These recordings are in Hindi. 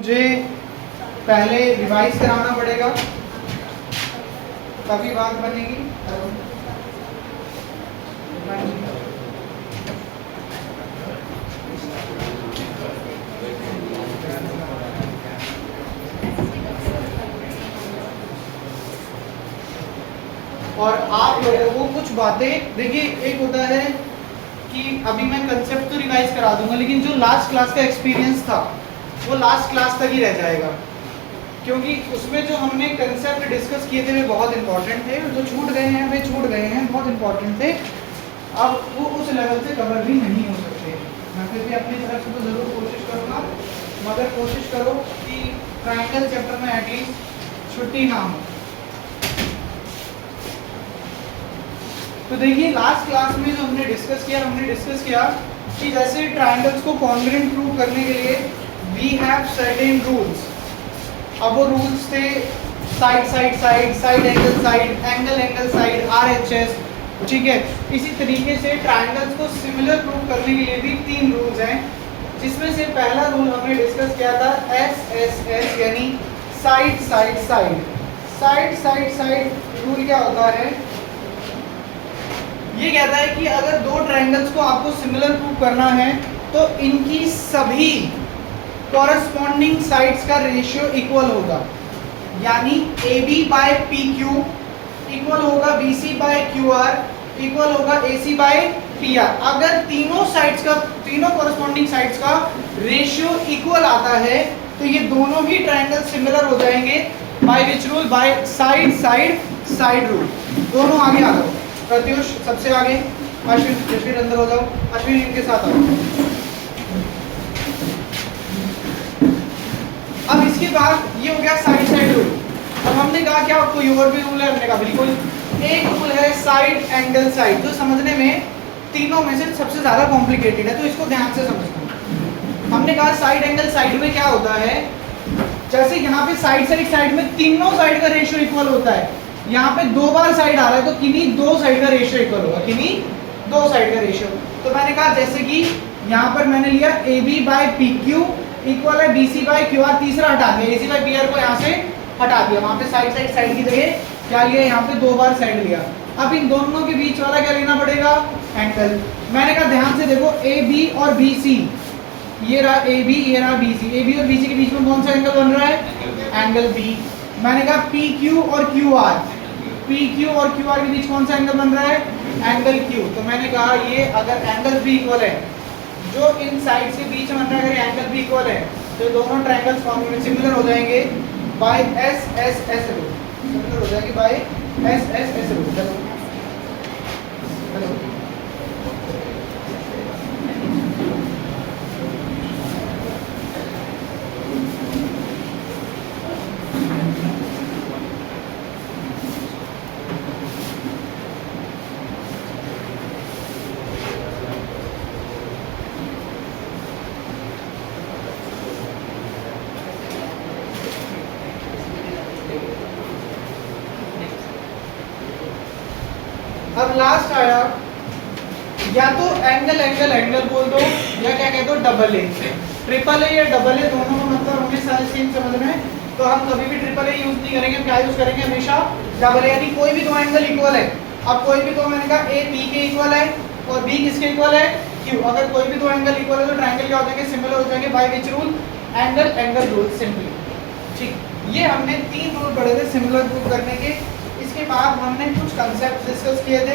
मुझे पहले रिवाइज कराना पड़ेगा तभी बात बनेगी। और आप लोगों को कुछ बातें देखिए, एक होता है कि अभी मैं कंसेप्ट तो रिवाइज करा दूंगा, लेकिन जो लास्ट क्लास का एक्सपीरियंस था वो लास्ट क्लास तक ही रह जाएगा, क्योंकि उसमें जो हमने कंसेप्ट डिस्कस किए थे वे बहुत इंपॉर्टेंट थे, जो छूट गए हैं वे छूट गए हैं, बहुत इंपॉर्टेंट थे। अब वो उस लेवल से कवर भी नहीं हो सकते। मैं फिर भी अपनी तरफ से तो ज़रूर कोशिश करूँगा, मगर कोशिश करो कि ट्रायंगल चैप्टर में एटलीस्ट छुट्टी ना हो। तो देखिए लास्ट क्लास में जो हमने डिस्कस किया कि जैसे ट्रायंगल्स को कॉन्ग्रुएंट प्रूव करने के लिए वी हैव सर्टेन रूल्स। अब वो रूल्स थे side side side, side angle side, angle angle side, RHS, ठीक है। इसी तरीके से ट्रायंगल्स को सिमिलर प्रूव करने के लिए भी 3 रूल्स हैं, जिसमें से पहला रूल हमने डिस्कस किया था SSS, यानी side side side. Side side side rule क्या होता है? ये कहता है कि अगर दो ट्रायंगल्स को आपको सिमिलर प्रूव करना है तो इनकी सभी कॉरस्पॉन्डिंग साइड्स का रेशियो इक्वल होगा, यानी AB बाय PQ इक्वल होगा BC बाय QR इक्वल होगा AC बाय PR। अगर तीनों साइड्स का, तीनों कॉरस्पॉन्डिंग साइड्स का रेशियो इक्वल आता है तो ये दोनों ही ट्रायंगल सिमिलर हो जाएंगे। Bye which rule? By side side side rule. दोनों आगे आ जाओ। प्रत्युष सबसे आगे, अश्विन जश्विन अंदर हो जाओ, अश्विन इनके साथ आओ। अब इसके बाद ये हो गया साइड साइड रूल। अब हमने कहा क्या कोई और भी रूल है? हमने कहा बिल्कुल, एक रूल है साइड एंगल साइड, जो समझने में तीनों में से सबसे ज्यादा कॉम्प्लिकेटेड है, तो इसको ध्यान से समझना। हमने कहा साइड एंगल साइड में क्या होता है, जैसे यहाँ पे साइड साइड साइड में तीनों साइड का रेशियो इक्वल होता है। यहाँ पे 2 बार साइड आ रहा है तो किन्हीं 2 साइड का रेशियो इक्वल होगा, किन्हीं 2 साइड का रेशियो। तो मैंने कहा जैसे कि यहाँ पर मैंने लिया AB बाय PQ इक्वल है BC बाय QR, तीसरा हटा दिया AC बाय PR को यहाँ से हटा दिया, वहाँ पे साइड साइड साइड की जगह क्या लिया, यहाँ पे 2 बार साइड लिया। अब इन दोनों के बीच वाला क्या लेना पड़ेगा? एंगल। मैंने कहा ध्यान से देखो, AB और BC, ये रहा AB, ये रहा BC, AB और BC के बीच में कौन सा एंगल बन रहा है? Angle B। मैंने कहा PQ और QR, PQ और QR के बीच कौन सा एंगल बन रहा है? Angle Q। तो मैंने कहा ये अगर एंगल भी इक्वल है, जो इन साइड्स के बीच में बन रहा है, अगर एंगल भी इक्वल है तो दोनों ट्रायंगल्स कॉन्ग्रुएंट सिमिलर हो जाएंगे बाय SSS रूल, सिमिलर हो जाएंगे बाय SSS रूल। चलो हेलो, अब लास्ट आया, या तो एंगल एंगल एंगल बोल दो, या क्या कहते हो डबल ए। ट्रिपल ए या डबल ए दोनों का मतलब हमेशा सेम समझ में, तो हम कभी भी ट्रिपल ए यूज नहीं करेंगे, क्या यूज करेंगे हमेशा? Double A. यानी कोई भी दो एंगल इक्वल है, अब कोई भी दो, मैंने कहा A B के इक्वल है और B किसके इक्वल है? Q। अगर कोई भी दो एंगल इक्वल है तो ट्रायंगल क्या हो जाएंगे? सिमिलर हो जाएंगे bye which rule? Angle angle rule, simply. ठीक, ये हमने 3 रूल पढ़े थे सिमिलर प्रूव करने के। इसके बाद हमने कुछ कंसेप्ट डिस्कस किए थे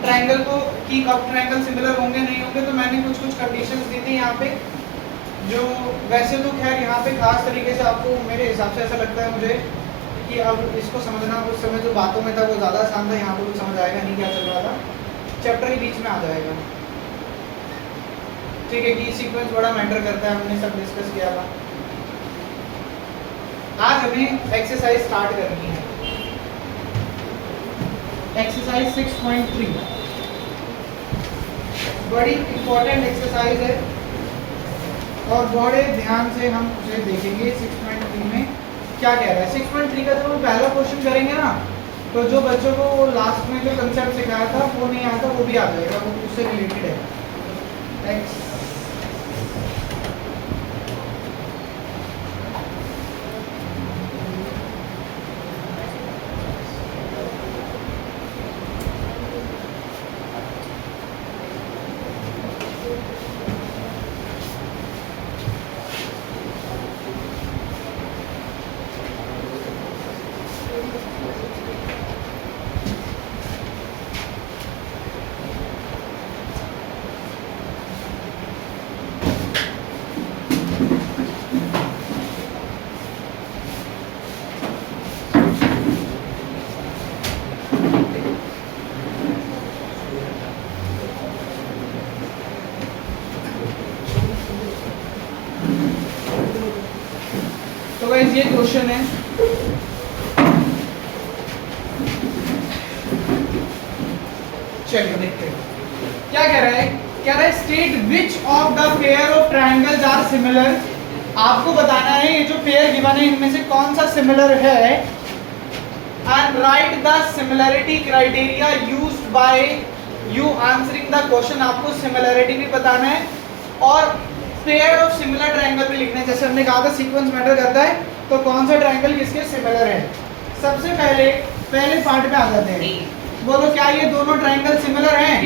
ट्रायंगल को, कि कब ट्रायंगल सिमिलर होंगे नहीं होंगे, तो मैंने कुछ कुछ कंडीशंस दी थी यहाँ पे, जो वैसे तो खैर यहाँ पे खास तरीके से आपको मेरे हिसाब से ऐसा लगता है मुझे कि अब इसको समझना उस समय जो बातों में था वो ज़्यादा आसान था, यहाँ पे कुछ समझ आएगा नहीं क्या चल रहा था, चैप्टर के बीच में आ जाएगा। ठीक है, कि सीक्वेंस बड़ा मैटर करता है, हमने सब डिस्कस किया था। आज हमें एक्सरसाइज स्टार्ट करनी है, एक्सरसाइज 6.3, बड़ी इंपॉर्टेंट एक्सरसाइज है और बड़े ध्यान से हम उसे देखेंगे। 6.3 में क्या कह रहा है? 6.3 का जब हम पहला क्वेश्चन करेंगे ना, तो जो बच्चों को लास्ट में जो कंसेप्ट सिखाया था वो नहीं आया था, वो भी आ जाएगा, वो उससे रिलेटेड है। तो गाइस ये क्वेश्चन है, चलिए देखते हैं क्या कह रहा है। कह रहा है state which of the pair of triangles are similar. आपको बताना है ये जो पेयर गिवन है इनमें से कौन सा सिमिलर है, and right the similarity criteria used by you answering the question. आपको सिमिलरिटी भी बताना है और पेयर ऑफ सिमिलर ट्रायंगल भी लिखना है। जैसे हमने कहा था सीक्वेंस मैटर करता है, तो कौन सा ट्रायंगल किसके सिमिलर है। सबसे पहले पार्ट पे आ जाते हैं। बोलो क्या ये दोनों ट्रायंगल सिमिलर हैं?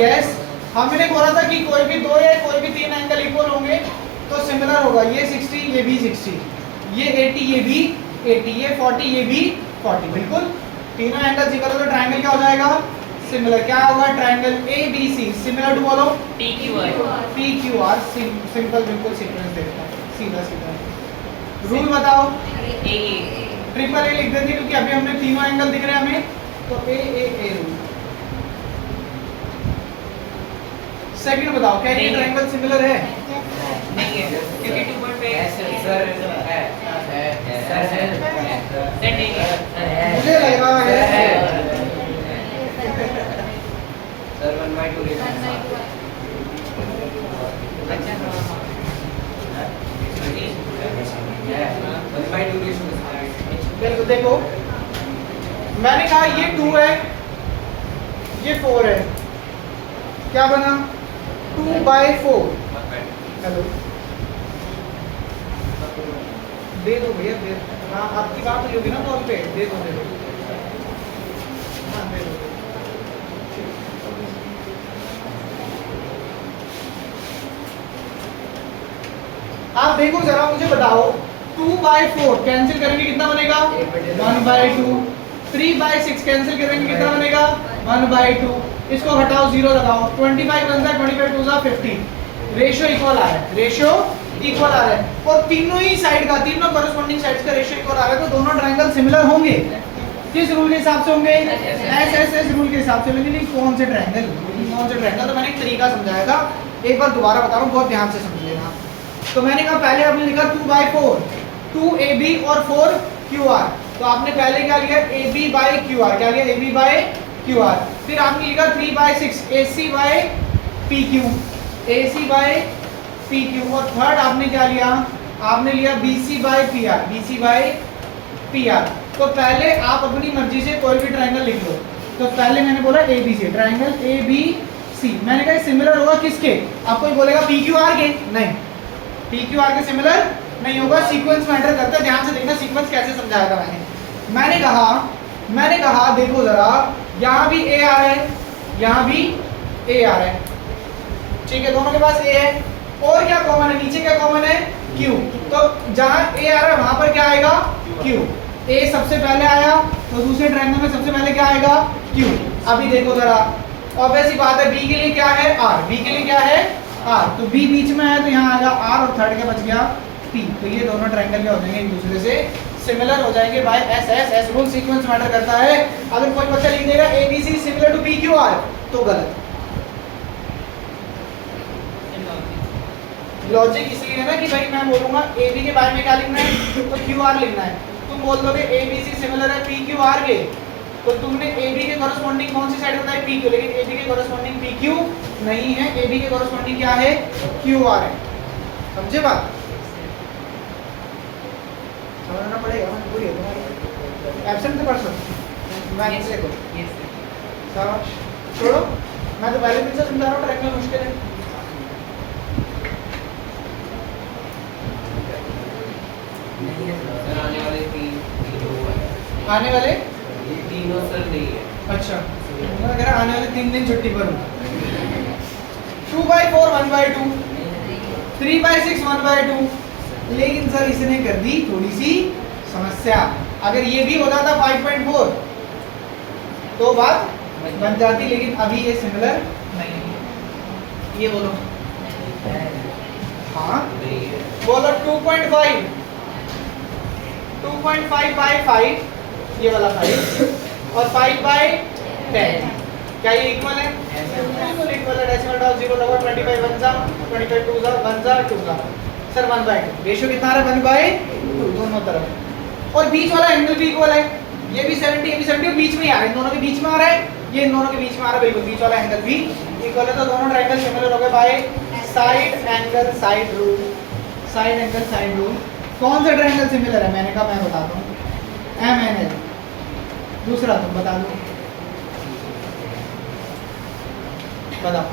यस। हमने बोला था कि कोई भी दो या कोई भी तीन एंगल इक्वल होंगे तो सिमिलर होगा। ये 60 ये भी 60, ये 80 ये भी 80, ये 40 ये भी 40। बिल्कुल तीनों एंगल इक्वल हो तो ट्रायंगल क्या हो जाएगा? सिमिलर। क्या होगा? ट्रायंगल ABC सिमिलर टू बोलो PQR। सिंपल बिल्कुल सीक्वेंस देखता है, सीधा सीधा। रूल बताओ। ट्रिपल ए लिख देंगे क्योंकि अभी हमने तीनों एंगल दिख रहे हैं हमें, तो ए रूल। सेकंड बताओ क्या ये ट्रायंगल सिमिलर है? नहीं है क्योंकि 2 पॉइंट पे सर है मुझे लग रहा है सर 1/2 रेशो। देखो मैंने कहा ये 2 है ये 4 है, क्या बना? 2/4। हेलो दे दो भैया, दे। हाँ आपकी बात हुई होगी ना कॉल पे, दे दो दे दो। हाँ दे दो। आप देखो जरा मुझे बताओ 2/4 कैंसिल करेंगे कितना बनेगा? 1/2। 3/6 कैंसिल करेंगे कितना बनेगा? 1/2। इसको हटाओ 0 लगाओ, 25 बनता है, 25 2 50। रेशियो इक्वल आ रहा है, रेशियो इक्वल आ रहा है और तीनों ही साइड का, तीनों कॉरेस्पॉन्डिंग साइड्स का रेशियो इक्वल आ रहा है, तो दोनों ट्रायंगल सिमिलर होंगे। किस रूल के हिसाब से होंगे? एस रूल के हिसाब से। लेकिन कौन से ट्रायंगल, कौन से ट्रायंगल? तो मैंने एक तरीका समझाया था, एक बार दोबारा बता रहा हूँ, बहुत ध्यान से समझ लेना। तो मैंने कहा पहले आपने लिखा 2/4, 2AB और 4QR। तो आपने पहले क्या लिया? AB/QR। क्या लिया? AB/QR। फिर आपने लिखा 3/6 AC/PQ, AC/PQ। और थर्ड आपने क्या लिया? आपने लिया BC/PR, BC/PR। तो पहले आप अपनी मर्जी से कोई भी ट्रायंगल लिख लो। तो पहले मैंने बोला ABC, ट्रायंगल ABC। मैंने कहा सिमिलर होगा किसके? आपको ही बोलेगा PQR के? नहीं, PQR के सिमिलर नहीं होगा। सीक्वेंस मैटर करता है, ध्यान से देखना सीक्वेंस कैसे समझाया था मैंने कहा देखो जरा, यहाँ भी A आ रहा है, यहाँ भी A आ रहा है, ठीक है, दोनों के पास A है। और क्या कॉमन है? नीचे क्या कॉमन है? Q। तो जहाँ A आ रहा है वहां पर क्या आएगा? Q। A सबसे पहले आया तो दूसरे ट्रायंगल में सबसे पहले क्या आएगा? Q। अभी देखो जरा, ऑब्वियस ही बात है, B के लिए क्या है? R। B के लिए क्या है? R। तो B बीच में है तो यहाँ आएगा R और थर्ड के बच गया P। तो ये दोनों ट्रायंगल क्या हो जाएंगे? एक दूसरे से सिमिलर हो जाएंगे by S rule. Sequence matter करता है। अगर कोई बच्चा लिख देगा ABC सिमिलर टू PQR तो गलत। लॉजिक इसलिए है ना कि भाई मैं बोलूंगा AB के बारे में क्या लिखना है तो QR लिखना है। तुम बोल दोगे ABC सिमिलर है PQR के, तो तुमने AB के कॉरेस्पॉन्डिंग कौन सी साइड बताई? PQ। लेकिन AB के कॉरेस्पॉन्डिंग PQ नहीं है, AB के कॉरेस्पॉन्डिंग क्या है? QR है। समझे बात? समझना पड़ेगा, मजबूरी है तुम्हारी। एब्सेंट पर्सन मैथ से को शाबाश, छोड़ो। मैं तो पहले दिन से समझा रहा हूँ ट्रायंगल मुश्किल है। आने वाले तीनों सर नहीं है। अच्छा, मैं कह रहा आने वाले 3 दिन छुट्टी पर हूँ। 2/4 1/2, 3/6 1/2। लेकिन सर इसने कर दी थोड़ी सी समस्या। अगर ये भी होता था 5.4 तो बात बन जाती, लेकिन अभी ये सिमिलर नहीं है। ये बोलो हाँ, बोलो 2.5, 2.5/5 ये वाला 5 और 5/10 क्या ये इक्वल है? बिल्कुल इक्वल है। डेसिमल डाल 0 लगा, 25 1 जा, 25 2 जा, 1 जा 2 जा। सर 1/2 रेशियो कितना आ रहा है? 1/2। दोनों दोनों तरफ, और बीच वाला एंगल भी इक्वल है, ये भी 70 ये भी 70 और बीच में ही आ रहा है, इन दोनों के बीच में आ रहा है, ये इन दोनों के बीच में आ रहा है, बिल्कुल बीच वाला एंगल भी इक्वल है। तो दोनों ट्रायंगल सिमिलर हो गए by side angle side rule. Side angle side rule. कौन सा ट्रायंगल सिमिलर है? मैंने कहा मैं बताता हूँ, MNL। दूसरा तुम बता दो, बताओ।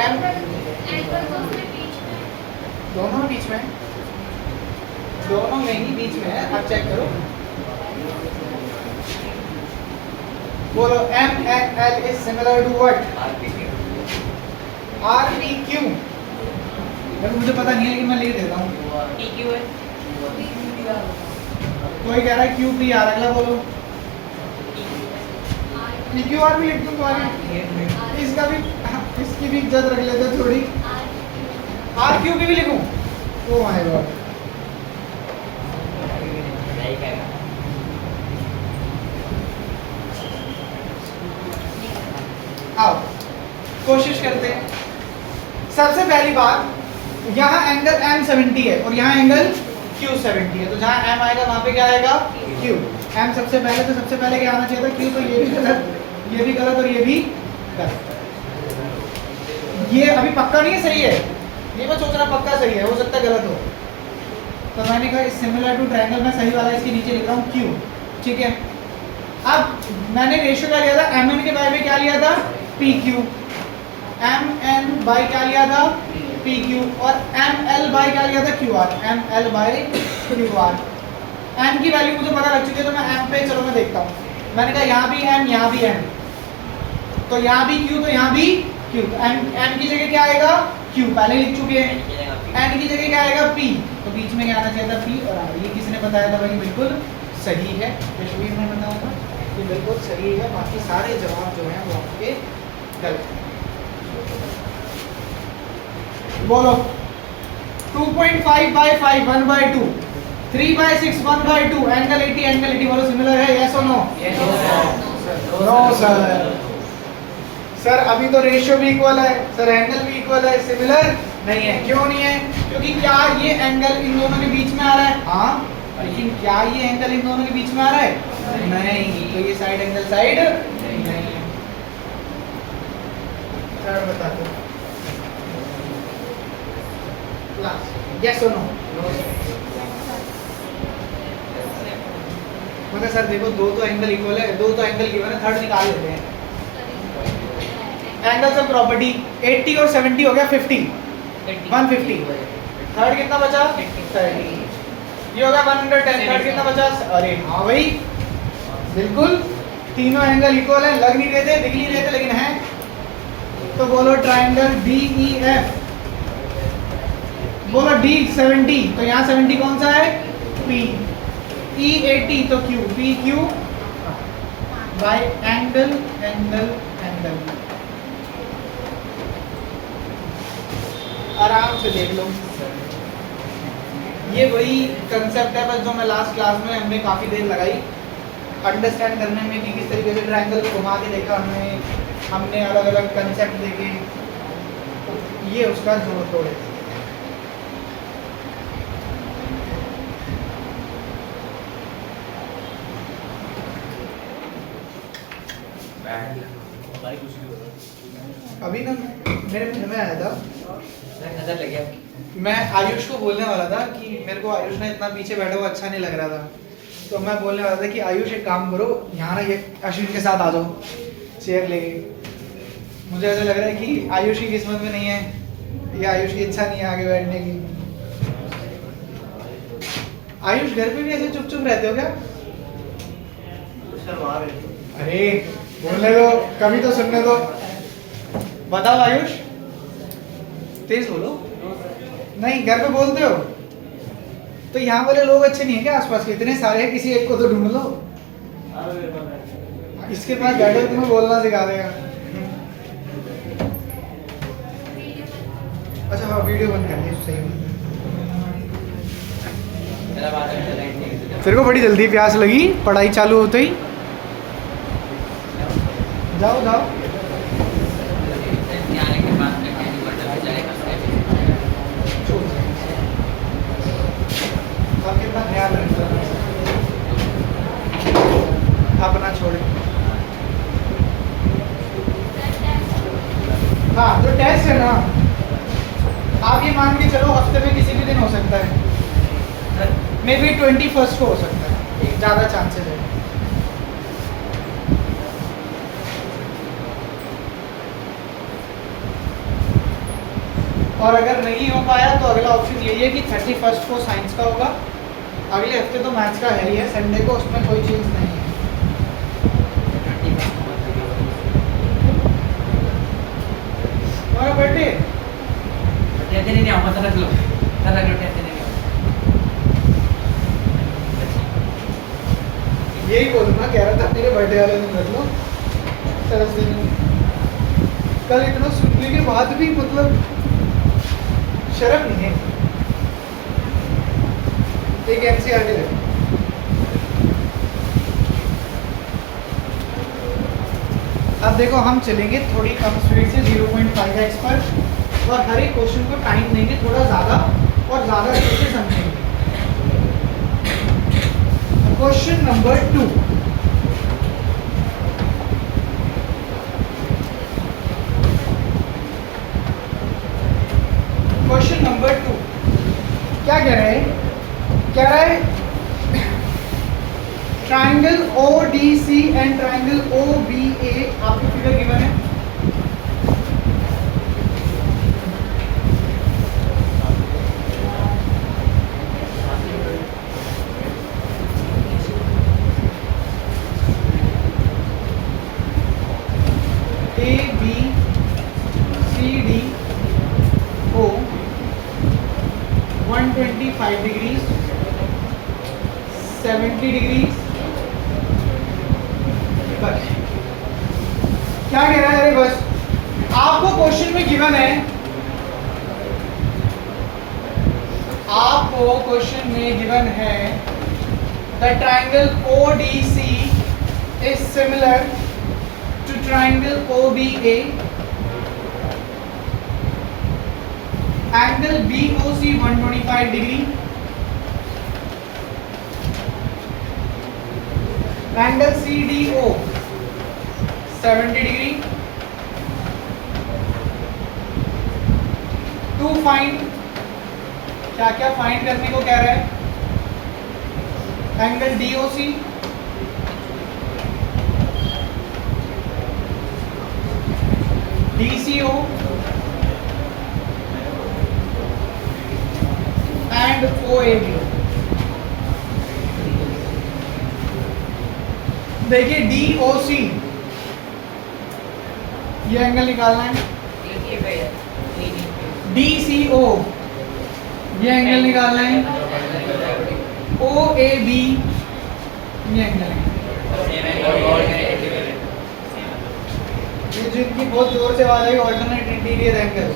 M दोनों बीच में, दोनों में ही बीच में है, आप चेक करो। बोलो MNL is similar to what? RPQ। यार मुझे पता नहीं है लेकिन मैं लिख देता हूँ। PQ है। कोई कह रहा है QP आ रहा है, अगला बोलो। PQR भी लिख दूँ तुम्हारी, इसका भी, इसकी भी इज्जत रख लेते थोड़ी। RQP भी लिखूँ? Oh my God. आओ कोशिश करते हैं। सबसे पहली बात, यहाँ एंगल M70 है और यहाँ एंगल Q70 है, तो जहाँ M आएगा वहाँ पे क्या आएगा? Q। M सबसे पहले, तो सबसे पहले क्या आना चाहिए था? Q। तो ये भी गलत, ये भी गलत और ये भी गलत। ये अभी पक्का नहीं है सही है, ये मैं सोच रहा पक्का सही है, हो सकता है गलत हो। तो मैंने कहा सिमिलर टू ट्रायंगल, मैं सही वाला इसके नीचे लिख रहा हूँ Q, ठीक है। अब मैंने रेशियो क्या लिया था? MN के बाय में क्या लिया था? PQ। MN बाय क्या लिया था? PQ। और ML बाय क्या लिया था? QR। ML by QR। M की वैल्यू मुझे पता लग चुकी है, तो मैं M पे, चलो मैं देखता हूँ। मैंने कहा यहाँ भी M, यहाँ भी M, तो यहाँ भी Q, तो यहाँ भी Q। M की जगह क्या आएगा? Q, पहले लिख चुके हैं। N की जगह क्या आएगा? P, तो बीच में क्या आना चाहिए था? P। और R। ये किसने बताया था भाई? बिल्कुल सही है, कश्मीर में बताऊंगा, ये बिल्कुल सही है। बाकी सारे जवाब जो हैं वो आपके गलत हैं। बोलो 2.5 by 5 1 by 2, 3 by 6 1 by 2, angle 80 बोलो सिमिलर है, यस और नो? No sir. सर अभी तो रेशियो भी इक्वल है सर, एंगल भी इक्वल है, सिमिलर नहीं है। क्यों नहीं है? क्योंकि क्या ये एंगल इन दोनों के बीच में आ रहा है? हाँ, लेकिन क्या ये एंगल इन दोनों के बीच में आ रहा है? नहीं। तो ये साइड एंगल साइड नहीं है। सर बता दो, यस और नो? मगर सर देखो, दो तो एंगल इक्वल है, दो तो एंगल गिवन है, थर्ड निकाल लेते हैं। एंगल्स ऑफ प्रॉपर्टी 80 और 70 हो गया 50, 150। थर्ड कितना बचा? 30। ये होगा 110। थर्ड कितना बचा? अरे हाँ भाई, बिल्कुल तीनों एंगल इक्वल है, लग नहीं रहे थे, दिख नहीं रहे थे, लेकिन है। तो बोलो ट्रायंगल DEF। बोलो D70, तो यहाँ 70 कौन सा है? P। E80 तो Q, PQ bye angle angle angle. आराम से देख लो, ये वही कंसेप्ट है बस जो मैं लास्ट क्लास में हमने काफ़ी देर लगाई अंडरस्टैंड करने में कि किस तरीके से ट्रायंगल को घुमा के देखा हमने अलग अलग कंसेप्ट देखे, ये उसका जोड़ तोड़ है। अभी ना मेरे मन में आया था, नजर लग गया। मैं आयुष को बोलने वाला था कि मेरे को आयुष ने इतना पीछे बैठा हुआ अच्छा नहीं लग रहा था, तो मैं बोलने वाला था कि आयुष एक काम करो, यहाँ ना ये अश्विन के साथ आ जाओ चेयर लेके। मुझे ऐसा लग रहा है कि आयुष की किस्मत में नहीं है, ये आयुष की इच्छा नहीं है आगे बैठने की। आयुष घर पे भी ऐसे चुप चुप रहते हो क्या? अरे बोलने दो, कभी तो सुनने दो। बताओ आयुष, तेज बोलो। नहीं, घर पे बोलते हो? तो यहाँ वाले लोग अच्छे नहीं है क्या? आसपास के इतने सारे हैं, किसी एक को तो ढूंढ लो। इसके पास बैठो, तुम्हें बोलना सिखा देगा। अच्छा हाँ, वीडियो बंद कर दी, सही है। तेरे को बड़ी जल्दी प्यास लगी पढ़ाई चालू होते ही? जाओ जाओ। है ना, आप ये मान के चलो हफ्ते में किसी भी दिन हो सकता है, मे बी 21st को हो सकता है, ज़्यादा चांसेस है। और अगर नहीं हो पाया तो अगला ऑप्शन यही है कि 31st को साइंस का होगा, अगले हफ्ते तो मैथ्स का है ही है, संडे को उसमें कोई चेंज नहीं है। तुम्हारा बर्थडे यही बोलूँगा, कह रहा था मेरे बर्थडे वाले दिन रख लो थर्सडे में। कल इतना सुनने के बाद भी मतलब शर्म नहीं है। एक एनसीईआरटी है, अब देखो हम चलेंगे थोड़ी कम स्पीड से 0.5x पर और हर एक क्वेश्चन को टाइम देंगे थोड़ा ज़्यादा और ज़्यादा अच्छे से समझेंगे। क्वेश्चन नंबर 2, क्वेश्चन नंबर 2 क्या कह रहा है? कह रहा है triangle ODC and triangle OBA, आपको फिगर गिवन है। ABCD को 125 डिग्रीज, 70 डिग्रीज, बस क्या कह रहा है? अरे बस आपको क्वेश्चन में गिवन है, आपको क्वेश्चन में गिवन है the triangle ODC is similar to triangle OBA, angle BOC 125 डिग्री, एंगल CDO 70 डिग्री, टू फाइंड, क्या क्या फाइंड करने को कह रहा है? Angle DOC, DCO and OAB। देखिए DOC ये एंगल निकालना है, DCO ये एंगल निकालना है, OAB ये एंगल है। ये जिनकी बहुत जोर से आवाज आई ऑल्टरनेट इंटीरियर एंगल,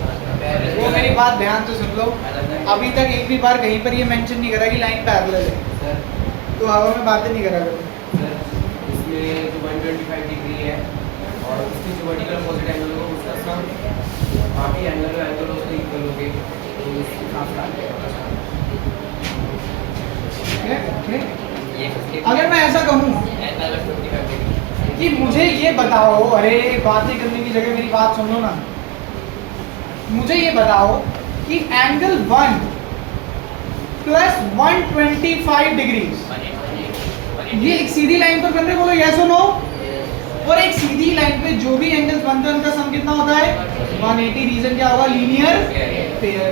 वो मेरी बात ध्यान से सुन लो। अभी तक एक भी बार कहीं पर ये मेंशन नहीं करा कि लाइन पैरेलल है, तो हवा में बातें नहीं करा करो। इसमें जो 125 डिग्री है और उसकी जो वर्टिकल अपोजिट एंगल होगा उसका सम बाकी एंगल हो तो इक्वल हो गए, तो इसके साथ अगर मैं ऐसा कहूँ कि मुझे ये बताओ, अरे बातें करने की जगह मेरी बात सुन लो ना, मुझे ये बताओ कि एंगल 1 प्लस 125 डिग्रीज ये एक सीधी लाइन पर बन रहे, बोलो यस और नो। और एक सीधी लाइन पे जो भी एंगल्स बनते हैं उनका सम कितना होता है? 180। रीजन क्या होगा? Linear pair.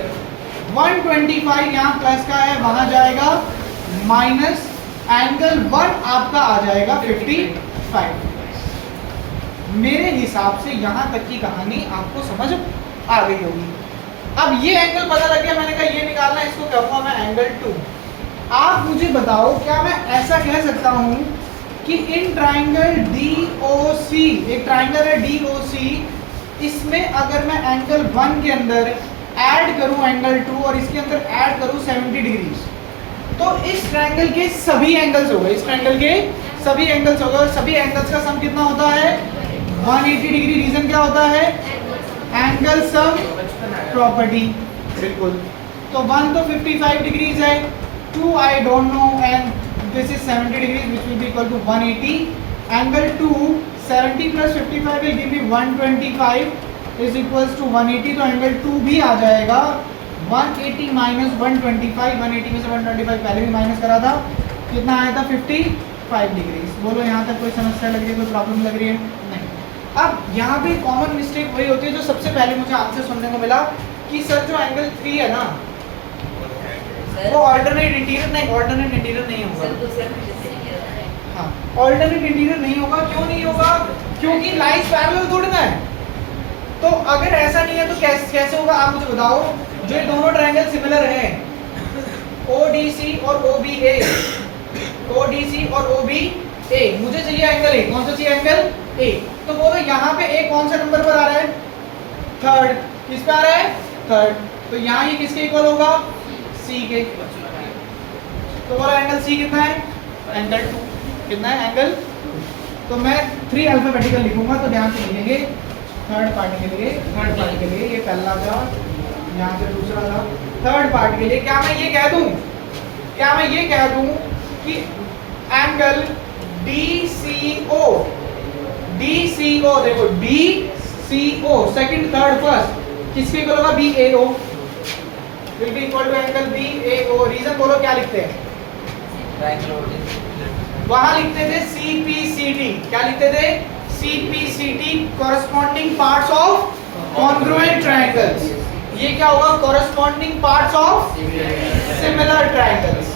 125 यहाँ प्लस का है, वहां जाएगा माइनस, एंगल 1 आपका आ जाएगा 55। मेरे हिसाब से यहाँ तक की कहानी आपको समझ आ गई होगी। अब ये एंगल पता लग गया, मैंने कहा ये निकालना है, इसको कहूँगा मैं एंगल 2। आप मुझे बताओ क्या मैं ऐसा कह सकता हूँ कि इन ट्राइंगल DOC, एक ट्राइंगल है DOC, इसमें अगर मैं एंगल 1 के अंदर ऐड करूँ एंगल 2 और इसके अंदर ऐड करूँ 70 डिग्रीज, तो इस ट्राइंगल के सभी एंगल्स हो गए, इस ट्राइंगल के सभी एंगल्स हो गए, और सभी एंगल्स का सम कितना होता है? 180 डिग्री। रीजन क्या होता है? Angle sum property. बिल्कुल। तो 1 तो 55 डिग्रीज है, 2 I don't know, and this is 70 degrees which will be equal to 180। Angle 2 70 plus 55 will give me 125, is equals to 180, तो एंगल 2 भी आ जाएगा 180 माइनस 125। 180 में से 125 पहले भी माइनस करा था, कितना आया था 55 डिग्री। बोलो यहाँ तक कोई समस्या लग रही है, कोई प्रॉब्लम लग रही है? नहीं। अब यहाँ पे कॉमन मिस्टेक वही होती है जो सबसे पहले मुझे आंसर सुनने को मिला कि सर जो एंगल 3 है ना वो ऑल्टरनेट इंटीरियर नहीं होगा। हाँ, ऑल्टरनेट इंटीरियर नहीं होगा। क्यों नहीं होगा? क्योंकि लाइंस पैरेलल थोड़ी ना है। तो अगर ऐसा नहीं है तो कैसे होगा आप मुझे बताओ। जो ये दोनों ट्रायंगल सिमिलर हैं, ODC और OBA, ODC और OBA, मुझे चाहिए एंगल A। कौन सा चाहिए? Angle A। तो बोलो यहाँ पे A कौन सा नंबर पर आ रहा है? थर्ड। किस पे आ रहा है? थर्ड। तो यहाँ ये किसके इक्वल होगा? C के। तो बोलो एंगल C कितना है? एंगल 2। कितना है? एंगल। तो मैं 3 अल्फाबेटिकल लिखूंगा, तो ध्यान से लिखेंगे। थर्ड पार्ट के लिए ये पहला था, यहाँ से दूसरा था। थर्ड पार्ट के लिए क्या मैं ये कह दूं कि एंगल DCO, देखो DCO सेकंड थर्ड फर्स्ट किसके इक्वल होगा? BAO will be equal to angle BAO। Reason बोलो क्या लिखते हैं? वहां लिखते थे CPCT। क्या लिखते थे? CPCT, corresponding parts of congruent triangles. ये क्या होगा? Corresponding parts of similar triangles.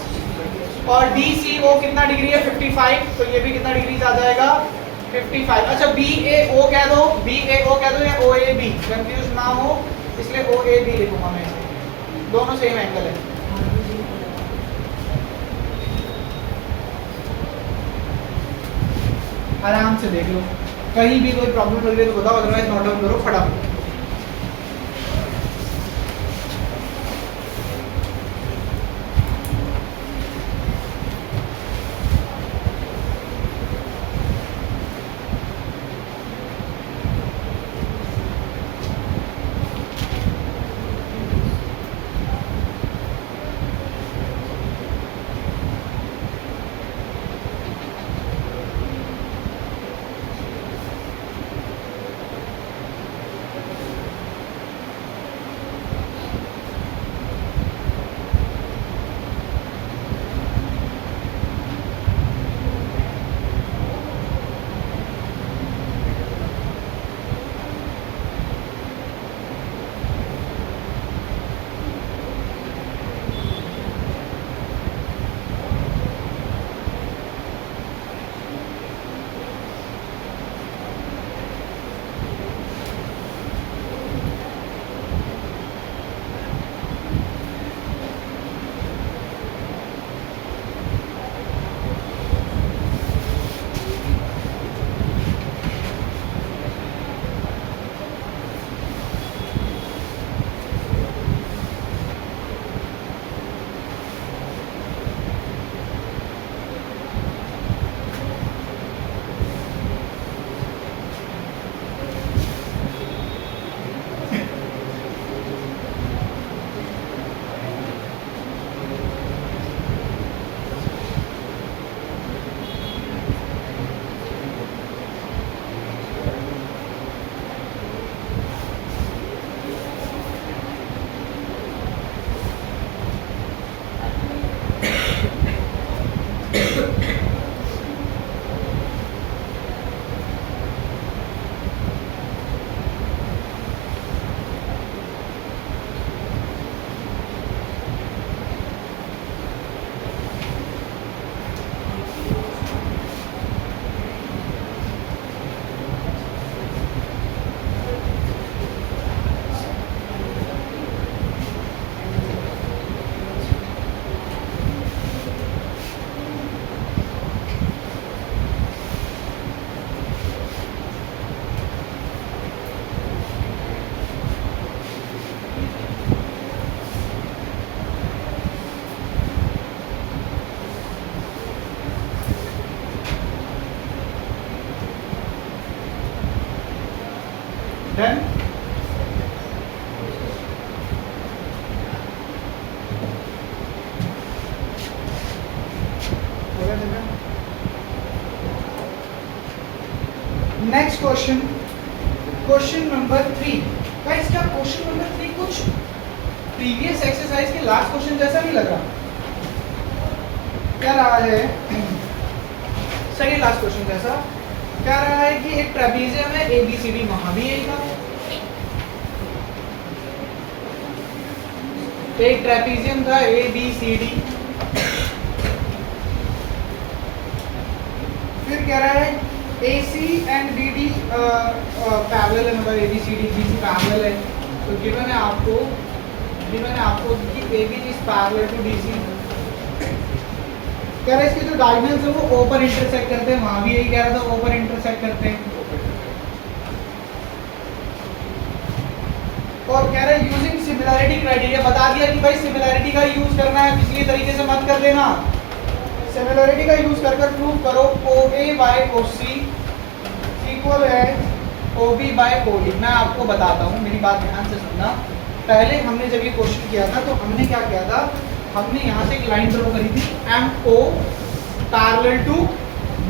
और DCO कितना डिग्री है? 55। तो ये भी कितना डिग्री आ जाएगा? 55। अच्छा BAO कह दो या OAB, कंफ्यूज ना हो इसलिए OAB लिखूंगा मैं। दोनों सेम एंगल है। आराम से देख लो, कहीं भी कोई प्रॉब्लम लग रही है तो बताओ, अदरवाइज नोट डाउन करो फटाफट। Done? Next question. Question number 3। Guys क्या क्वेश्चन नंबर 3 कुछ प्रीवियस एक्सरसाइज के लास्ट क्वेश्चन जैसा नहीं लग रहा? क्या रहा है? सेकंड लास्ट क्वेश्चन जैसा। क्या रहा है कि एक ट्रेपीजियम है ABCD, वहां भी यही था। एक ट्रेपीजियम था ABCD। फिर कह रहा है AC एंड BD पैरेलल है, मतलब ABCD BC पैरेलल है। तो गिवन है आपको कि AB is parallel to DC। कह रहा है इसके जो डायगोनल्स है वो ओपर इंटरसेक्ट करते हैं, वहां भी यही कह रहा था ओपर इंटरसेक्ट करते हैं। और कह रहा है यूजिंग सिमिलैरिटी क्राइटेरिया, बता दिया कि भाई सिमिलैरिटी का यूज करना है, पिछले तरीके से मत कर लेना। सिमिलैरिटी का यूज कर प्रूव करो OA बाय OC इक्वल है OB बाय OD। मैं आपको बताता हूँ, मेरी बात ध्यान से सुनना। पहले हमने जब ये क्वेश्चन किया था तो हमने क्या किया था, हमने यहाँ से एक लाइन ड्रॉ करी थी MO parallel to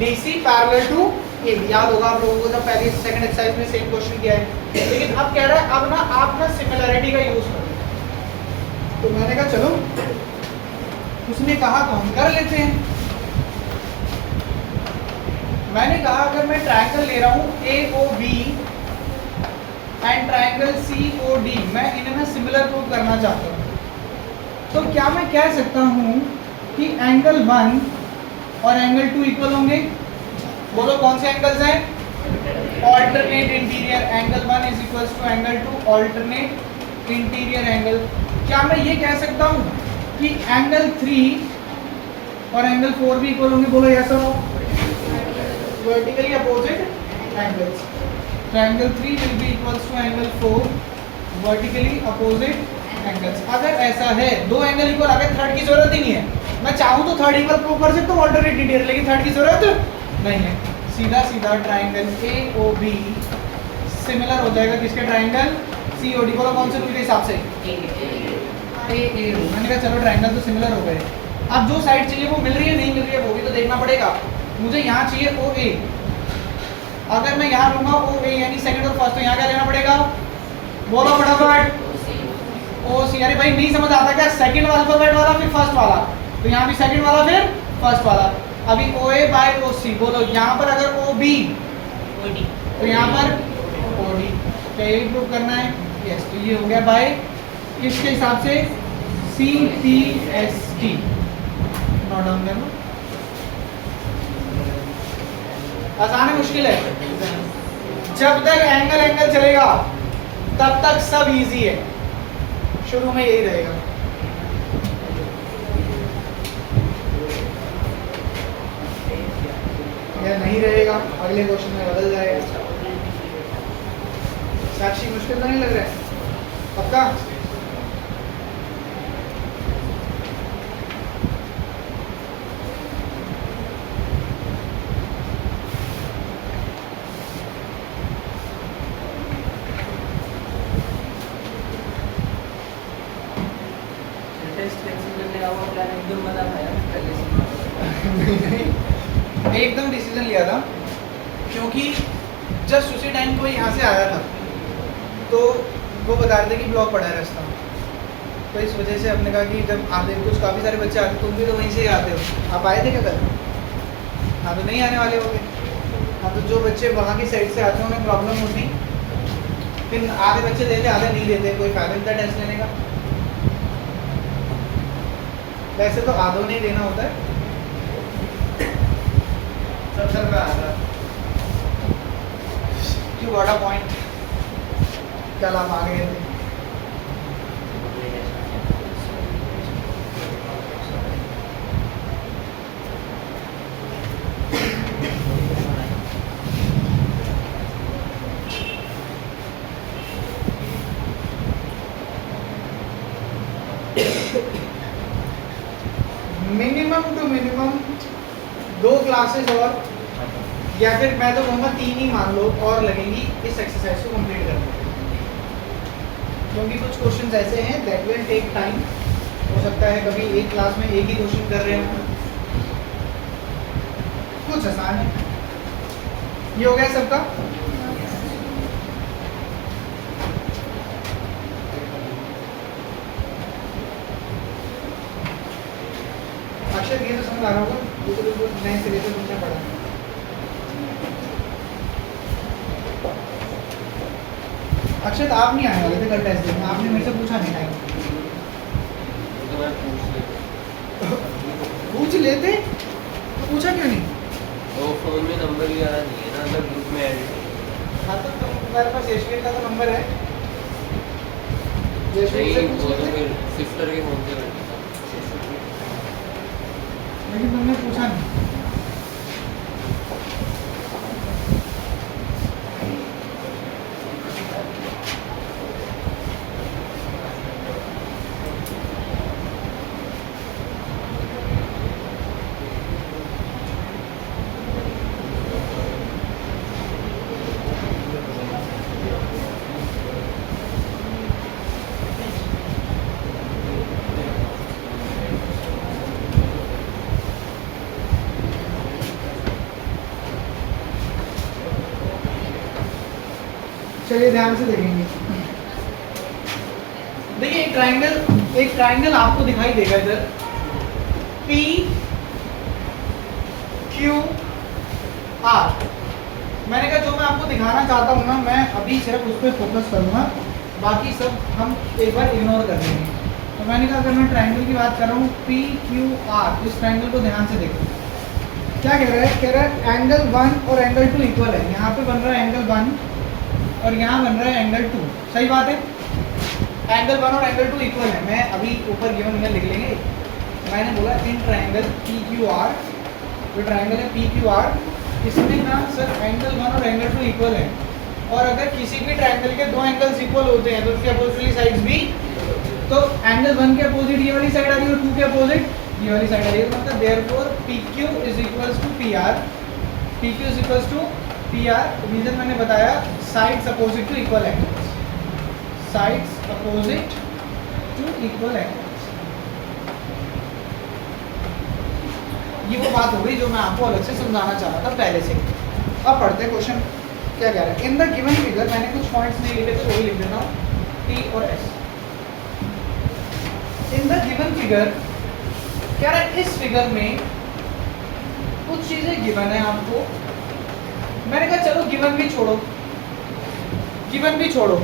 DC parallel to AB। याद होगा आप लोगों को, जब पहले सेकंड एक्सरसाइज में सेम क्वेश्चन किया है। लेकिन अब कह रहा है अब ना आप ना सिमिलैरिटी का यूज करो। तो मैंने कहा चलो, उसने कहा तो हम कर लेते हैं। मैंने कहा अगर मैं ट्रायंगल ले रहा हूँ AOB एंड ट्रायंगल COD, मैं इन्हें मैं सिमिलर प्रूव करना चाहता हूँ, तो क्या मैं कह सकता हूँ कि एंगल 1 और एंगल 2 इक्वल होंगे? बोलो कौन से एंगल्स हैं? Alternate interior angle 1 is equals to angle 2 alternate interior angle. क्या मैं ये कह सकता हूँ कि एंगल 3 और एंगल 4 भी इक्वल होंगे? बोलो यस और नो। वर्टिकली अपोजिट एंगल्स, तो angle 3 will be equals to angle 4 vertically opposite angles. अगर ऐसा है, दो एंगल इक्वल आ गए, थर्ड की जरूरत ही नहीं है। मैं चाहूँ तो थर्ड इक्वल प्रूव कर सकता हूँ ऑल्टरनेट इंटीरियर, लेकिन थर्ड की जरूरत नहीं है। सीधा सीधा ट्रायंगल AOB सिमिलर हो जाएगा किसके? Triangle COD। बोलो कौन से रूल के हिसाब से? AA rule. मैंने कहा चलो ट्रायंगल तो सिमिलर हो गए, अब जो साइड चाहिए वो मिल रही है नहीं मिल रही है वो भी तो देखना पड़ेगा। मुझे यहाँ चाहिए OA, अगर मैं यहाँ लूंगा OA यानी सेकंड और फर्स्ट, तो यहाँ क्या लेना पड़ेगा? बोलो फटाफट। OC। अरे भाई नहीं समझ आता क्या? सेकंड अल्फाबेट वाला फिर फर्स्ट वाला, तो यहाँ भी सेकंड वाला फिर फर्स्ट वाला। अभी OA बाय OC, बोलो यहाँ पर अगर OB तो यहाँ पर OD। क्या ये प्रूव करना है? यस। तो ये हो गया बाय किसके हिसाब से? CPST। नोट डाउन करना। आसान है मुश्किल है? जब तक एंगल एंगल चलेगा तब तक सब इजी है, शुरू में यही रहेगा। या नहीं रहेगा, अगले क्वेश्चन में बदल जाएगा। साक्षी मुश्किल तो नहीं लग रहा है? पक्का? एकदम डिसीजन लिया था, क्योंकि जस्ट उसी टाइम को यहाँ से आया था तो वो बता रहे थे कि ब्लॉक पड़ा है रास्ता, तो इस वजह से हमने कहा कि जब आते कुछ काफ़ी सारे बच्चे आते, तुम भी तो वहीं से ही आते हो, आप आए थे क्या कल? हाँ तो नहीं आने वाले होंगे। हाँ तो जो बच्चे वहाँ की साइड से आते हैं उन्हें प्रॉब्लम होती, फिर आधे बच्चे देते आधे नहीं देते, कोई फायदा नहीं था टेस्ट लेने का। वैसे तो आधों नहीं देना होता है, सब सर पे आता। You got a point. कल आप आ गए थे। मिनिमम टू मिनिमम 2 क्लासेस और, या फिर मैं तो कहूँगा 3 ही मान लो और लगेंगी इस एक्सरसाइज को कंप्लीट करने में, क्योंकि कुछ क्वेश्चंस ऐसे हैं दैट विल टेक टाइम। हो सकता है कभी एक क्लास में एक ही क्वेश्चन कर रहे हो, कुछ आसान है। ये हो गया सबका। अक्षर ये तो समझ आ रहा होगा, ये तो बिल्कुल नए सिरे से तुमने पढ़ा। अक्षर आप नहीं आने वाले थे कल टेस्ट देने, आपने मेरे से पूछा नहीं टाइम। तो मैं पूछ लेते तो पूछा क्यों नहीं? वो फोन में नंबर लिया नहीं है ना, मतलब ग्रुप में ऐड है। हाँ तो तुम्हारे पास यशवीर का तो नंबर है, यशवीर से नहीं, पूछ वो तो लेते। फिर सिस्टर के फोन से करता था। लेकिन तुमने पूछा नहीं। चलिए ध्यान से देखेंगे। देखिए एक ट्राइंगल आपको दिखाई देगा इधर, पी क्यू आर। मैंने कहा जो मैं आपको दिखाना चाहता हूँ ना, मैं अभी सिर्फ उस पर फोकस करूँगा, बाकी सब हम एक बार इग्नोर कर देंगे। तो मैंने कहा अगर मैं ट्राइंगल की बात कर रहा हूँ पी क्यू आर, इस ट्राइंगल को ध्यान से देखो। क्या कह रहा है? कह रहा है एंगल 1 और एंगल 2 इक्वल है। यहाँ पे बन रहा है एंगल 1 और यहाँ बन रहा है एंगल 2। सही बात है, एंगल 1 और एंगल 2 इक्वल है। मैं अभी ऊपर गिवन में लिख लेंगे। मैंने बोला in triangle P Q R, जो ट्राइंगल है पी क्यू आर, इसमें ना सर एंगल 1 और एंगल 2 इक्वल है। और अगर किसी भी ट्राइंगल के दो एंगल्स इक्वल होते हैं तो उसके अपोजिट साइड्स भी, तो एंगल 1 के अपोजिट ये वाली साइड आ रही है और 2 के अपोजिट ये वाली साइड आ रही है। तो मतलब therefore PQ is equals to PR, PQ is equals to PR। Reason मैंने बताया, sides opposite to equal angles, sides opposite to equal angles. ये वो बात हो गई जो मैं आपको अलग से समझाना चाह रहा था पहले से। अब पढ़ते हैं क्वेश्चन क्या कह रहा है। इन द गिवन फिगर, मैंने कुछ पॉइंट्स नहीं लिखे थे वही लिख देता हूँ, P और S। In the given figure कह रहा है इस फिगर में कुछ चीजें गिवन है आपको। मैंने कहा चलो गिवन भी छोड़ो, गिवन भी छोड़ो,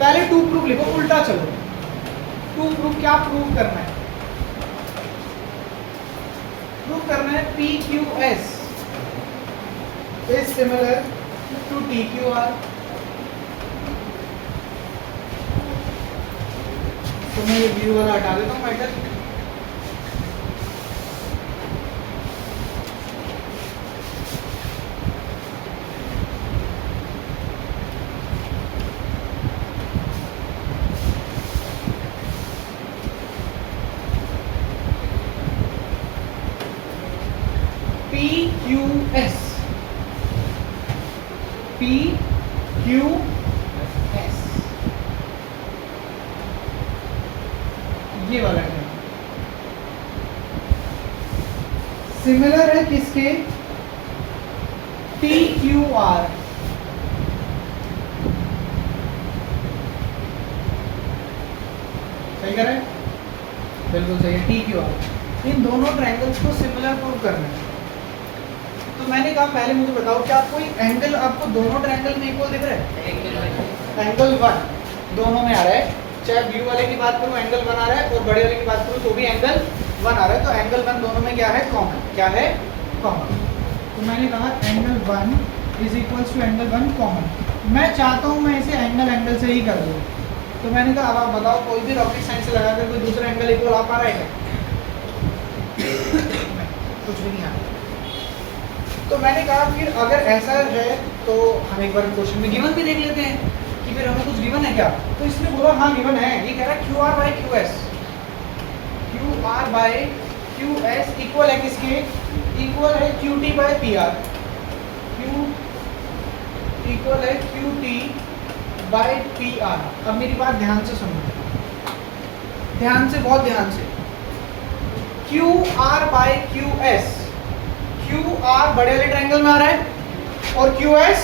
पहले टू प्रूफ लिखो, उल्टा चलो। टू प्रूफ क्या प्रूफ करना है? प्रूफ करना है PQS is similar to TQR। तो मैं ये व्यू वाला हटा देता हूँ मैटर। PQS, PQS ये वाला है। सिमिलर है किसके? TQR। सही कर रहे हैं? बिल्कुल सही है, TQR। इन दोनों ट्रायंगल्स को सिमिलर प्रूव करना है। तो मैंने कहा पहले मुझे बताओ क्या कोई एंगल आपको दोनों ट्रायंगल में इक्वल दिख रहा है? एंगल 1 दोनों में आ रहा है, चाहे व्यू वाले की बात करूं एंगल 1 आ रहा है और बड़े वाले की बात करूं तो भी एंगल 1 आ रहा है। तो एंगल 1 दोनों में क्या है? कॉमन। क्या है? कॉमन। तो मैंने कहा angle 1 is equals to angle 1 common. मैं चाहता हूं मैं इसे एंगल से ही कर दूं। तो मैंने कहा अब आप बताओ कोई भी रॉकेट साइंस से लगाकर कोई दूसरा एंगल इक्वल आ पा रहा है क्या? कुछ भी नहीं आ रहा। तो मैंने कहा फिर अगर ऐसा है तो हम एक बार क्वेश्चन में गिवन भी देख लेते हैं कि फिर हमें कुछ गिवन है क्या। तो इसने बोला हाँ गिवन है। ये कह रहा है QR by QS, QR by QS equal है किसके? इक्वल है QT by PR, Q equal है QT बाई PR। अब मेरी बात ध्यान से सुनो, ध्यान से, बहुत ध्यान से। QR बाई QS, QR बड़े वाले ट्रायंगल में आ रहा है और QS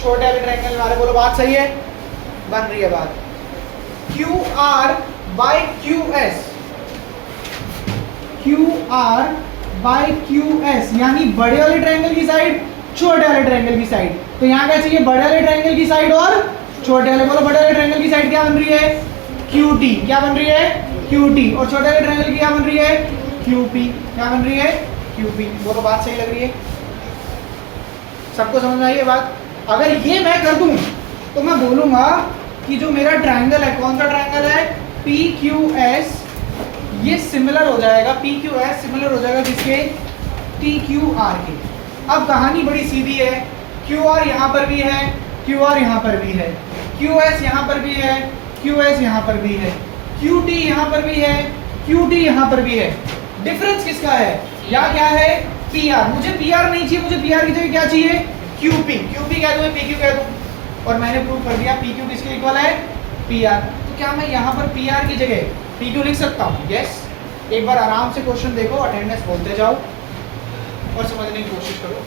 छोटे वाले ट्रायंगल में आ रहा है। बोलो बात सही है? बन रही है बात। QR by QS, Q R by Q S, यानी बड़े वाले ट्रायंगल की साइड छोटे वाले ट्रायंगल की साइड। तो यहाँ क्या चाहिए, बड़े वाले ट्रायंगल की साइड और छोटे वाले, बोलो बड़े वाले ट्रायंगल की साइड क्या बन रही है, क्यू टी, क्या बन रही है, क्यू टी, और छोटे वाले ट्रायंगल की क्या बन रही है, क्यू पी, क्या बन रही है, क्यू पी। वो तो बात सही लग रही है, सबको समझ में आई ये बात। अगर ये मैं कर दूं तो मैं बोलूंगा कि जो मेरा ट्रायंगल है, कौन सा ट्रायंगल है, पी क्यू एस, ये सिमिलर हो जाएगा, पी क्यू एस सिमिलर हो जाएगा किसके, टी क्यू आर के। अब कहानी बड़ी सीधी है, क्यू आर यहाँ पर भी है, क्यू आर यहाँ पर भी है, क्यू एस यहाँ पर भी है, क्यू एस यहाँ पर भी है, क्यू टी यहाँ पर भी है, क्यू टी यहाँ पर भी है। डिफरेंस किसका है, या क्या है, पी आर। मुझे पी आर नहीं चाहिए, मुझे पी आर की जगह क्या चाहिए, क्यू पी। क्यू पी कह दूँ, पी क्यू कह दूँ, और मैंने प्रूव कर दिया पी क्यू किसके इक्वल है, पी आर। तो क्या मैं यहाँ पर पी आर की जगह पी क्यू लिख सकता हूँ, यस। एक बार आराम से क्वेश्चन देखो, अटेंडेंस बोलते जाओ और समझने की कोशिश करो।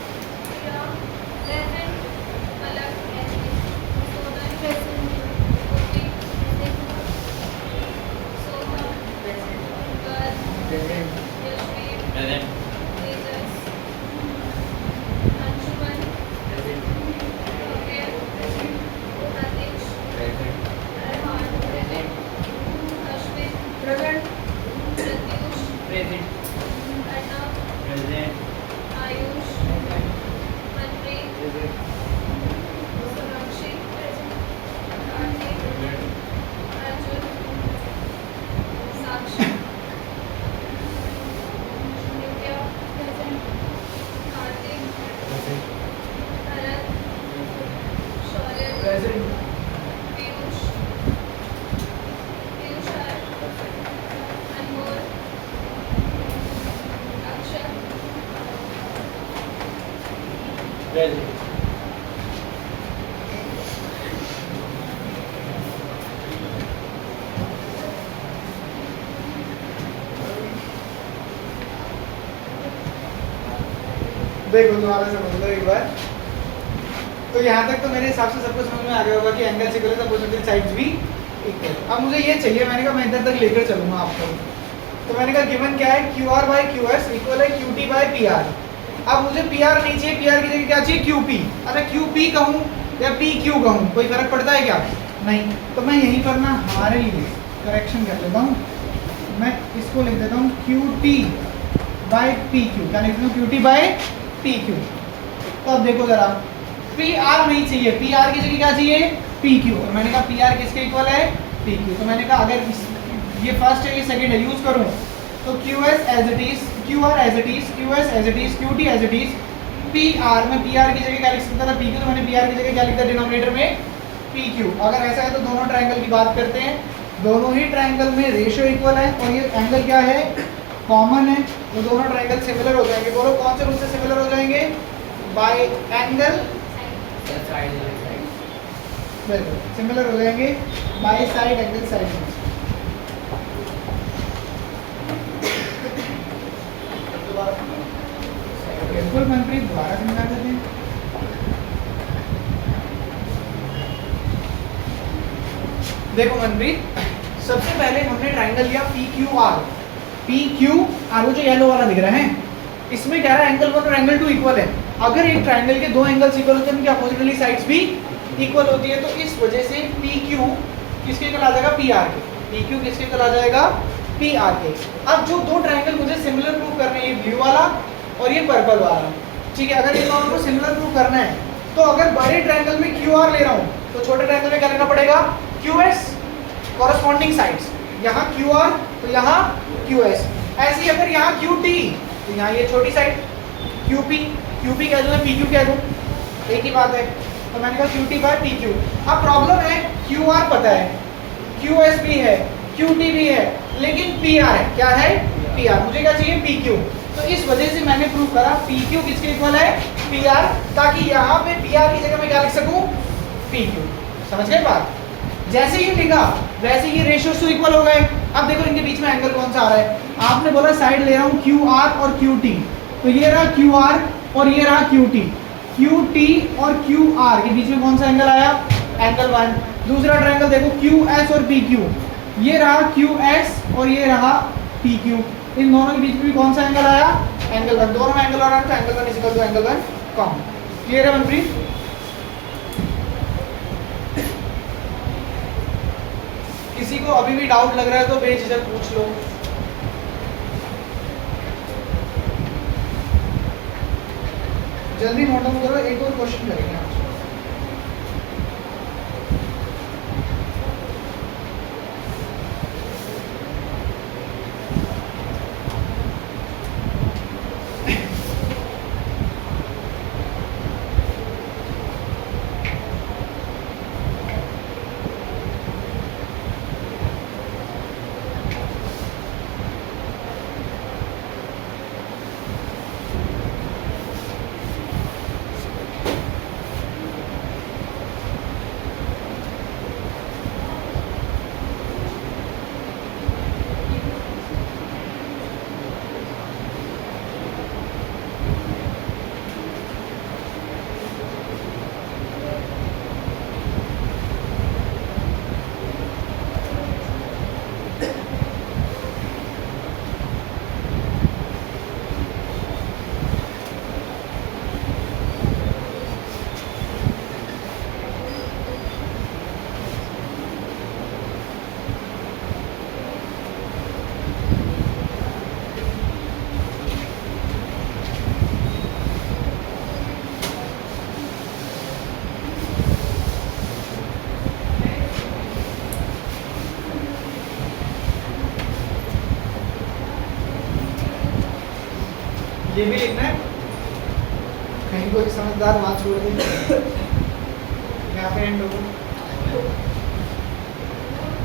देखो दोबारा समझ लो एक बार। तो यहाँ तक तो मेरे हिसाब से सबको समझ में आ गया होगा कि एंगल से इक्वल है, अपोजिट साइड्स भी इक्वल। अब मुझे ये चाहिए, मैंने कहा मैं इधर तक लेकर चलूंगा आपको। तो मैंने कहा गिवन क्या है, Q R by Q S equal है Q T by P R. अब मुझे पी आर नहीं चाहिए, पी आर की जगह क्या चाहिए, क्यू पी। अच्छा क्यू पी कहूँ या पी क्यू कहूँ, कोई फर्क पड़ता है क्या, नहीं। तो मैं यहीं पर ना हमारे लिए करेक्शन कर लेता हूँ, मैं इसको लिख देता हूँ Q T by P Q. क्या लिख दूँ, Q T by P Q. तो अब देखो जरा, पी आर नहीं चाहिए, पी आर की जगह क्या चाहिए, पी क्यू। और मैंने कहा पी आर किसके इक्वल है, पी क्यू। तो मैंने कहा अगर ये फर्स्ट है ये सेकंड है यूज करूं तो Q S as it is, Q R as it is, Q S as it is, Q T as it is, P R. मैं पी आर की जगह क्या लिख सकता था, पी क्यू। तो मैंने पी आर की जगह क्या लिखा डिनोमिनेटर में, पी क्यू। अगर ऐसा है तो दोनों ट्रायंगल की बात करते हैं, दोनों ही ट्रायंगल में रेशियो इक्वल है और ये एंगल क्या है, कॉमन है। तो दोनों ट्रायंगल सिमिलर हो जाएंगे। बोलो कौन से रूल से सिमिलर हो जाएंगे, बाय एंगल, बिल्कुल सिमिलर हो जाएंगे बाय साइड एंगल साइड। बिल्कुल मनप्रीत, दोबारा समझा देते हैं। देखो मनप्रीत, सबसे पहले हमने ट्रायंगल लिया P Q R. P Q R, वो जो येलो वाला दिख रहा है, इसमें क्या है, एंगल 1 और एंगल 2 इक्वल है। अगर एक ट्रायंगल के दो एंगल्स इक्वल होते हैं, उनकी अपोजिटली साइड्स भी इक्वल होती है। तो इस वजह से पी क्यू किसके इक्वल आ जाएगा, पी आर के। पी क्यू किसके इक्वल आ जाएगा, पी आर के। अब जो दो ट्रायंगल मुझे सिमिलर प्रूव करने हैं, ये ब्लू वाला और ये पर्पल वाला, ठीक है। अगर इन दोनों को सिमिलर प्रूव करना है तो अगर बड़े ट्रायंगल में क्यू आर ले रहा हूँ तो छोटे ट्रायंगल में क्या लेना पड़ेगा, क्यू एस, कॉरस्पॉन्डिंग साइड्स। यहाँ क्यू आर तो यहाँ क्यू एस। ऐसे ही अगर यहाँ क्यू टी तो यहाँ ये छोटी side Q P. Q P कह दूँ, पी क्यू कह दूँ, एक ही बात है। तो मैंने कहा Q T by P Q. अब प्रॉब्लम है, क्यू आर पता है, क्यू एस भी है, क्यू टी भी है, लेकिन पी आर है, क्या है, पी आर। मुझे क्या चाहिए, पी क्यू। तो इस वजह से मैंने प्रूव करा पी क्यू किसके इक्वल है, पी आर, ताकि यहाँ पे पी आर की जगह मैं क्या लिख सकूँ, पी क्यू। समझ गए बात। जैसे ही लिखा वैसे ही रेशियोस तो इक्वल हो गए। अब देखो इनके बीच में एंगल कौन सा आ रहा है, आपने बोला साइड ले रहा हूँ क्यू आर और क्यू टी, तो ये रहा क्यू आर और ये रहा क्यू टी। क्यू टी और क्यू आर के बीच में कौन सा एंगल आया, एंगल 1। दूसरा ट्रायंगल देखो क्यू एस और पी क्यू, ये रहा क्यू एस और ये रहा पी क्यू। इन दोनों के बीच में भी कौन सा एंगल आया, एंगल 1, दोनों में एंगल आ रहा है तो angle 1 equal to angle 1 common. Clear है मनप्रीत? किसी को अभी भी डाउट लग रहा है तो बेझिझक पूछ लो। जल्दी नोट डाउन करो, एक और क्वेश्चन करेंगे आज। ये भी लिखना है, कहीं कोई समझदार वहां छोड़ दे। यहाँ पे एंड हो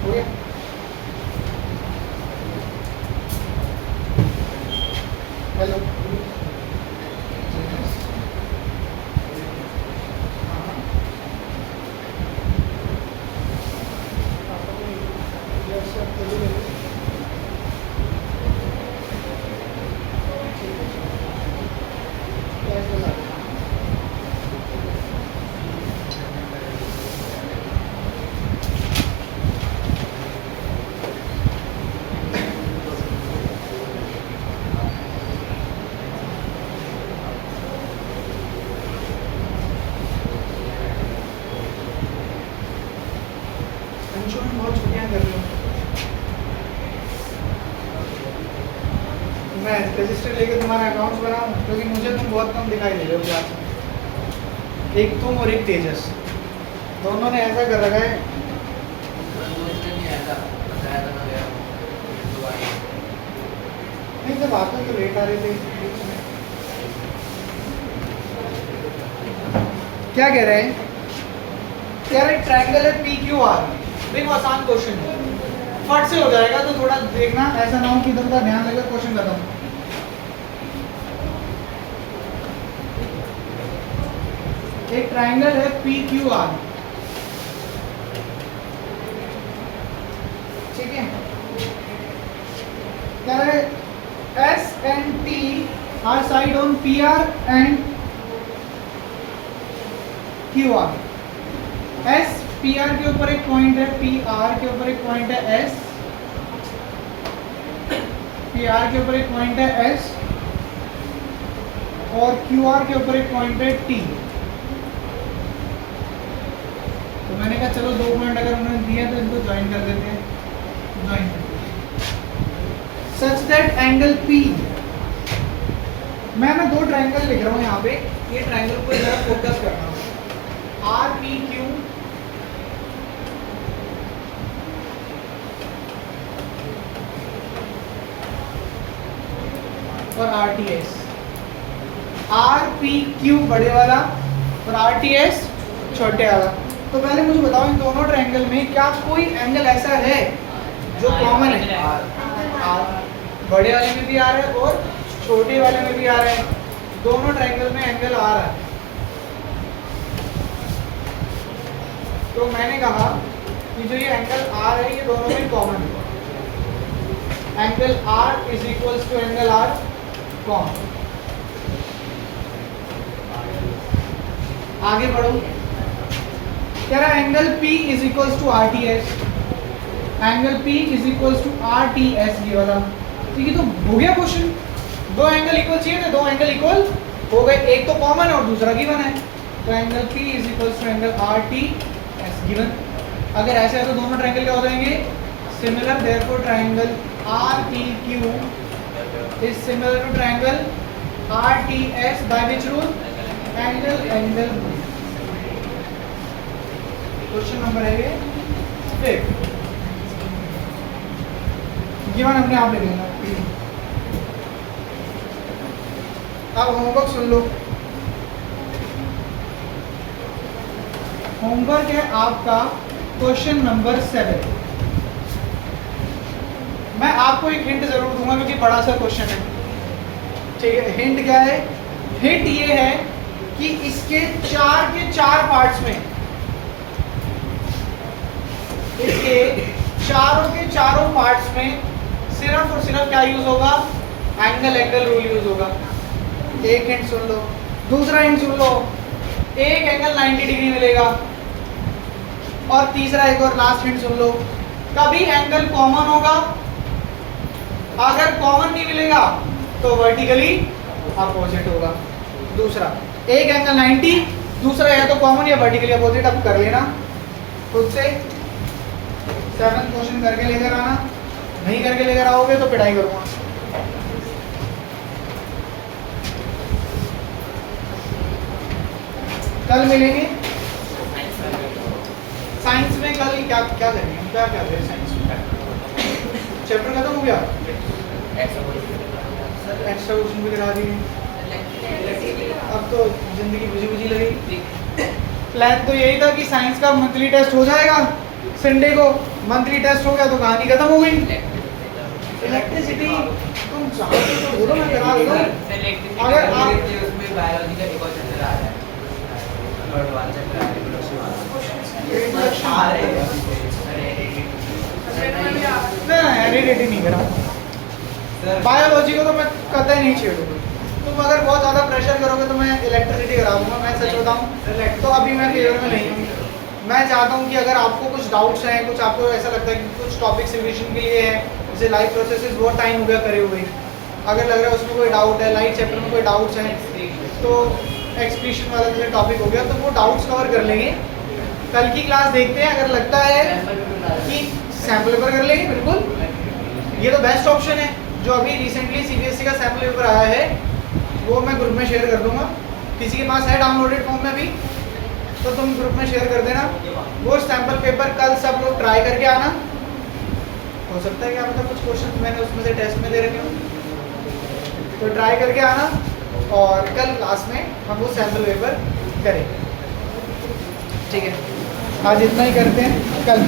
गया। हेलो बहुत छुट्टियां कर रही हूँ मैं, रजिस्टर लेके तुम्हारा अकाउंट्स बनाऊं, क्योंकि मुझे तुम बहुत कम दिखाई दे रहे हो क्लास में। एक तुम और एक तेजस, दोनों ने ऐसा कर रखा है। नहीं जब आते तो लेट आ रहे थे। क्या कह रहे हैं? कह रहे ट्रायंगल है PQR। देखो आसान क्वेश्चन है, फट से हो जाएगा तो थोड़ा देखना, ऐसा ना हो कि इधर उधर ध्यान लगे क्वेश्चन खत्म। एक ट्रायंगल है PQR, ठीक है? क्या है? S and T are side on PR and QR। S PR के ऊपर एक पॉइंट है, PR के ऊपर एक पॉइंट है S, PR के ऊपर एक पॉइंट है S और QR के ऊपर एक पॉइंट है T। तो मैंने कहा चलो दो पॉइंट अगर उन्होंने दिया तो इनको ज्वाइन कर देते हैं, ज्वाइन कर सच दैट एंगल P। मैं दो ट्रायंगल लिख रहा हूँ यहाँ पे, ये ट्रायंगल को जरा फोकस करना, RPQ और RTS। RPQ बड़े वाला और RTS छोटे वाला। तो पहले मुझे बताओ इन दोनों ट्रायंगल में क्या कोई एंगल ऐसा है जो कॉमन है? R बड़े वाले में भी आ रहा है और छोटे वाले में भी आ रहा है, दोनों ट्रायंगल में एंगल आ रहा है। तो मैंने कहा कि जो ये एंगल R है ये दोनों में कॉमन है। Angle R is equals to angle R common. आगे बढ़ो, कह रहा है angle P is equals to RTS। Angle P is equals to RTS ये वाला। तो ये तो हो गया क्वेश्चन। दो एंगल इक्वल चाहिए थे, दो एंगल इक्वल हो गए, एक तो कॉमन है और दूसरा गिवन है। तो angle P is equals to angle RTS given. अगर ऐसे है तो दोनों ट्रायंगल क्या हो जाएंगे? Similar, therefore triangle RPQ is similar to triangle RTS by which rule? Angle. Question number है ये 5। गिवन अपने आप ले लेना। अब होमवर्क सुन लो। होमवर्क है आपका क्वेश्चन नंबर 7। मैं आपको एक हिंट जरूर दूंगा क्योंकि बड़ा सा क्वेश्चन है, ठीक है। हिंट क्या है? हिंट ये है कि इसके चार के चार पार्ट्स में, इसके चारों के चारों पार्ट्स में सिर्फ और सिर्फ क्या यूज होगा? एंगल रूल यूज होगा। एक हिंट सुन लो। दूसरा हिंट सुन लो, एक एंगल 90 डिग्री मिलेगा। और तीसरा एक और लास्ट हिंट सुन लो, कभी एंगल कॉमन होगा, अगर कॉमन नहीं मिलेगा तो वर्टिकली अपोजिट होगा। दूसरा, एक एंगल 90, दूसरा या तो कॉमन या वर्टिकली अपोजिट। अब कर लेना खुद से। 7 क्वेश्चन करके लेकर आना, नहीं करके लेकर आओगे तो पिटाई करूंगा। कल मिलेंगे साइंस में। कल क्या क्या करेंगे? क्या कर रहे हैं साइंस में? चैप्टर खत्म हो गया, एक्स्ट्रा क्वेश्चन भी करा दिए। अब तो जिंदगी बुझी लगी। प्लान तो यही था कि साइंस का मंथली टेस्ट हो जाएगा संडे को। मंथली टेस्ट हो गया तो कहानी खत्म हो गई। इलेक्ट्रिसिटी तुम चाहते तो बोलो, मैं करा दूंगा। अगर आप उसमें बायोलॉजी का एक और चैप्टर आ रहा है, थर्ड वाला चैप्टर आ रहा है। हेरिडिटी नहीं करा। बायोलॉजी को तो मैं कतई नहीं छेड़ूंगा। तुम अगर बहुत ज़्यादा प्रेशर करोगे तो मैं इलेक्ट्रिसिटी करा दूंगा। मैं सच बताऊं तो अभी मैं फेवर में नहीं हूँ। मैं चाहता हूँ कि अगर आपको कुछ डाउट्स हैं, कुछ आपको ऐसा लगता है कि कुछ टॉपिक्स रिविजन के लिए है, जैसे लाइफ प्रोसेसेस बहुत टाइम हो गया करे हुए, अगर लग रहा है उसमें कोई डाउट है, लाइट चैप्टर में कोई डाउट्स हैं, तो एक्सप्रेशन वाला जैसे टॉपिक हो गया तो वो डाउट्स कवर कर लेंगे। कल की क्लास देखते हैं। अगर लगता है कि सैम्पल पेपर कर लेंगे, बिल्कुल ये तो बेस्ट ऑप्शन है। जो अभी रिसेंटली CBSE का सैम्पल पेपर आया है वो मैं ग्रुप में शेयर कर दूंगा। किसी के पास है डाउनलोडेड फॉर्म में भी तो तुम ग्रुप में शेयर कर देना। वो सैम्पल पेपर कल सब लोग ट्राई करके आना। हो सकता है कि आप कुछ क्वेश्चन मैंने उसमें से टेस्ट में दे रखे हो, तो ट्राई करके आना और कल क्लास में हम वो सैम्पल पेपर करेंगे। ठीक है, आज इतना ही करते हैं, कल